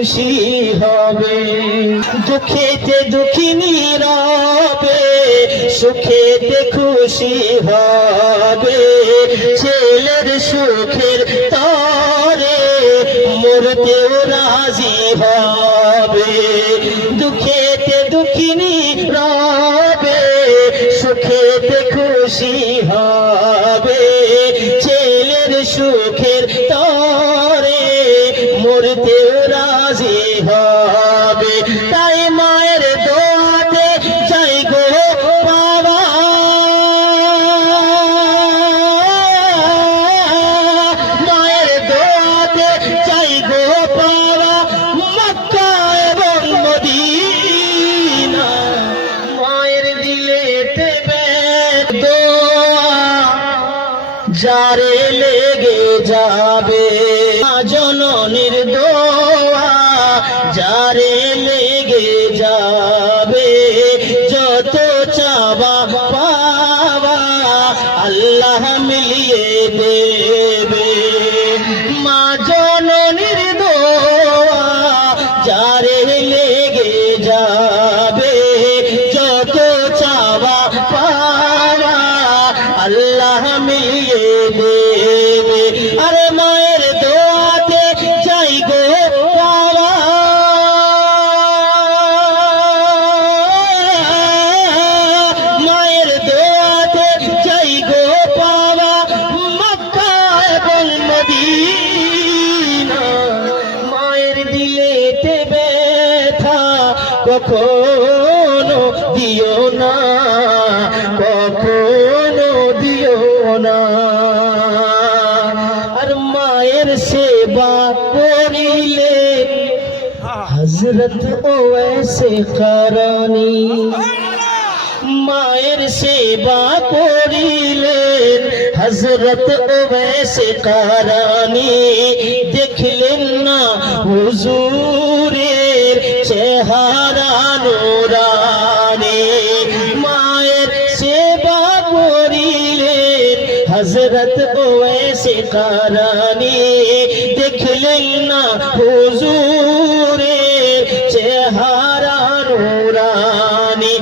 খুশি হবে। দুঃখেতে দুঃখিনী রবে সুখেতে খুশি হবে। ছেলের সুখের তরে মরতেও রাজি হবে। দুঃখেতে দুঃখিনী রবে সুখেতে খুশি হবে। ছেলের সুখের যারে লেগে যাবে দিলেতে ব্যথা কখনো দিও না, কখনো দিও না। আর মায়ের সেবা করিলে হজরত ওয়েসে করণী মায়ের সেবা করিলেন হজরত ওবেসে কারানি। দেখলেন না চেহারা নুরানি মায়ের সেবা করিলে হজরত ওয়েসে কারানি দেখলেন না হুজুরে চেহারা নুরানি।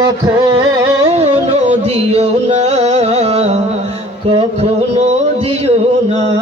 কখনো দিও না কখনো দিও না।